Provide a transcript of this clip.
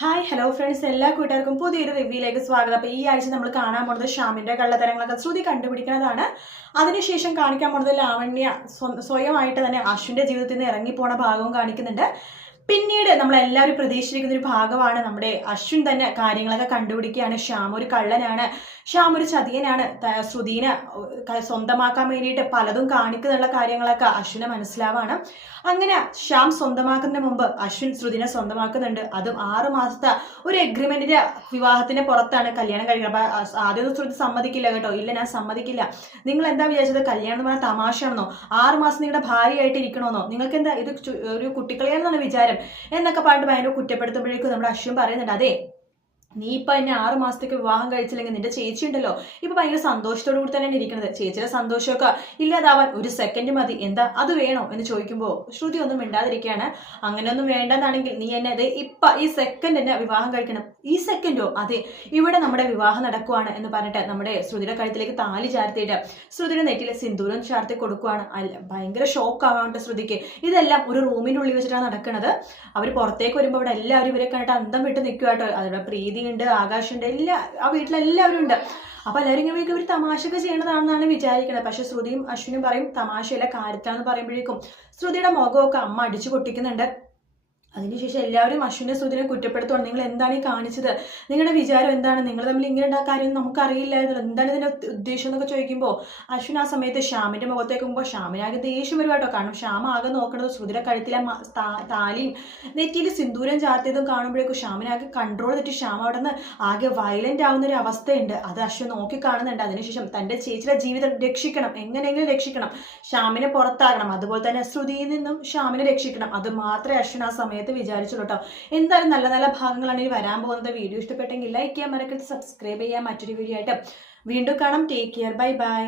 Hi hello friends, എല്ലാ കൂട്ടുകാർക്കും പുതിയൊരു റിവ്യൂയിലേക്ക് സ്വാഗതം. അപ്പോൾ ഈ ആഴ്ച നമ്മൾ കാണാൻ പോകുന്നത് ഷ്യാമിന്റെ കള്ളത്തരങ്ങളൊക്കെ ശ്രുതി കണ്ടുപിടിക്കുന്നതാണ്. അതിനുശേഷം കാണിക്കാൻ പോകുന്നത് ലാവണ്യ സ്വയമായിട്ട് തന്നെ അശ്വിന്റെ ജീവിതത്തിൽ നിന്ന് ഇറങ്ങിപ്പോണ ഭാഗവും കാണിക്കുന്നുണ്ട്. പിന്നീട് നമ്മൾ എല്ലാവരും പ്രതീക്ഷിച്ചിരിക്കുന്ന ഒരു ഭാഗമാണ് നമ്മുടെ അശ്വിൻ തന്നെ കാര്യങ്ങളൊക്കെ കണ്ടുപിടിക്കുകയാണ്. ശ്യാം ഒരു കള്ളനാണ്, ശ്യാം ഒരു ചതിയനാണ്, ശ്രുതിനെ സ്വന്തമാക്കാൻ വേണ്ടിയിട്ട് പലതും കാണിക്കുന്നുള്ള കാര്യങ്ങളൊക്കെ അശ്വിനെ മനസ്സിലാവാണ്. അങ്ങനെ ശ്യാം സ്വന്തമാക്കുന്നതിന് മുമ്പ് അശ്വിൻ ശ്രുതിനെ സ്വന്തമാക്കുന്നുണ്ട്. അതും 6 മാസത്തെ ഒരു എഗ്രിമെന്റിന്റെ വിവാഹത്തിന്റെ പുറത്താണ് കല്യാണം കഴിക്കുന്നത്. അപ്പൊ ആദ്യമൊന്നും ശ്രുതി സമ്മതിക്കില്ല കേട്ടോ. ഇല്ല, ഞാൻ സമ്മതിക്കില്ല. നിങ്ങൾ എന്താ വിചാരിച്ചത്, കല്യാണം എന്ന് പറഞ്ഞാൽ തമാശയാണെന്നോ, 6 മാസം നിങ്ങളുടെ ഭാര്യയായിട്ട് ഇരിക്കണമെന്നോ, നിങ്ങൾക്ക് എന്താ ഇത് ഒരു കുട്ടിക്കളിയാണെന്നാണ് വിചാരം എന്നൊക്കെ പറഞ്ഞിട്ട് ഭയങ്കര കുറ്റപ്പെടുത്തുമ്പോഴേക്കും നമ്മുടെ അശ്വിൻ പറയുന്നുണ്ട്, അതെ നീ ഇപ്പൊ എന്നെ 6 മാസത്തേക്ക് വിവാഹം കഴിച്ചില്ലെങ്കിൽ നിന്റെ ചേച്ചി ഉണ്ടല്ലോ ഇപ്പൊ ഭയങ്കര സന്തോഷത്തോടു കൂടി തന്നെയാണ് ഇരിക്കുന്നത്. ചേച്ചിയുടെ സന്തോഷമൊക്കെ ഇല്ലാതാവാൻ ഒരു സെക്കൻഡ് മതി, എന്താ അത് വേണോ എന്ന് ചോദിക്കുമ്പോൾ ശ്രുതി ഒന്നും മിണ്ടാതിരിക്കുകയാണ്. അങ്ങനെയൊന്നും വേണ്ടെന്നാണെങ്കിൽ നീ എന്നെ അതെ ഇപ്പൊ ഈ സെക്കൻഡ് എന്നെ വിവാഹം കഴിക്കണം. ഈ സെക്കൻഡോ? അതെ, ഇവിടെ നമ്മുടെ വിവാഹം നടക്കുവാണ് എന്ന് പറഞ്ഞിട്ട് നമ്മുടെ ശ്രുതിയുടെ കഴുത്തിലേക്ക് താലി ചാർത്തിയിട്ട് ശ്രുതിയുടെ നെറ്റിലെ സിന്ദൂരം ചാർത്തി കൊടുക്കുവാണ്. ഭയങ്കര ഷോക്ക് ആവാണ്ട് ശ്രുതിക്ക്. ഇതെല്ലാം ഒരു റൂമിന്റെ ഉള്ളിൽ വെച്ചിട്ടാണ് നടക്കുന്നത്. അവർ പുറത്തേക്ക് വരുമ്പോൾ അവിടെ എല്ലാവരും ഇവരെ കണ്ടിട്ട് അന്തം വിട്ട് നിൽക്കുക കേട്ടോ. അതിവിടെ പ്രീതി ഉണ്ട്, ആകാശുണ്ട്, ആ വീട്ടിലെല്ലാവരും ഉണ്ട്. അപ്പൊ എല്ലാവരും ഇങ്ങനെ ഇവർ തമാശയൊക്കെ ചെയ്യണതാണെന്നാണ് വിചാരിക്കുന്നത്. പക്ഷെ ശ്രുതിയും അശ്വിനും പറയും തമാശയല്ല കാര്യത്താന്ന് പറയുമ്പോഴേക്കും ശ്രുതിയുടെ മുഖമൊക്കെ അമ്മ അടിച്ചു പൊട്ടിക്കുന്നുണ്ട്. അതിനുശേഷം എല്ലാവരും അശ്വിനെ ശ്രുതിനെ കുറ്റപ്പെടുത്തുവാണ്. നിങ്ങൾ എന്താണ് ഈ കാണിച്ചത്, നിങ്ങളുടെ വിചാരം എന്താണ്, നിങ്ങൾ തമ്മിൽ ഇങ്ങനെ കാര്യം നമുക്കറിയില്ലായിരുന്നു, എന്താണ് ഇതിന്റെ ഉദ്ദേശം എന്നൊക്കെ ചോദിക്കുമ്പോൾ അശ്വിൻ ആ സമയത്ത് ശ്യാമിന്റെ മുഖത്തേക്ക് പോകുമ്പോൾ ശ്യാമിനാകെ ദേഷ്യം വരും കേട്ടോ. കാരണം ശ്യാം ആകെ നോക്കുന്നത് ശ്രുതിയുടെ കഴുത്തിലെ താലിയും നെറ്റിയിൽ സിന്ദൂരം ചാർത്തിയതും കാണുമ്പോഴേക്കും ശ്യാമിനാകെ കൺട്രോൾ തെറ്റി ശ്യാം അവിടെ നിന്ന് ആകെ വയലന്റ് ആവുന്ന ഒരു അവസ്ഥയുണ്ട്. അത് അശ്വിൻ നോക്കി കാണുന്നുണ്ട്. അതിനുശേഷം തന്റെ ചേച്ചിയുടെ ജീവിതം രക്ഷിക്കണം, എങ്ങനെയെങ്കിലും രക്ഷിക്കണം, ശ്യാമിനെ പുറത്താകണം, അതുപോലെ തന്നെ ശ്രുതിയിൽ നിന്നും ശ്യാമിനെ രക്ഷിക്കണം. അത് മാത്രമേ അശ്വിൻ ആ സമയത്ത് വിചാരിച്ചുള്ളൂ കേട്ടോ. എന്തായാലും നല്ല നല്ല ഭാഗങ്ങളാണ് ഇനി വരാൻ പോകുന്നത്. വീഡിയോ ഇഷ്ടപ്പെട്ടെങ്കിൽ ലൈക്ക് ചെയ്യാൻ മറക്കരുത്, സബ്സ്ക്രൈബ് ചെയ്യാൻ. മറ്റൊരു വീഡിയോ ആയിട്ട് വീണ്ടും കാണാം. Take care, bye bye.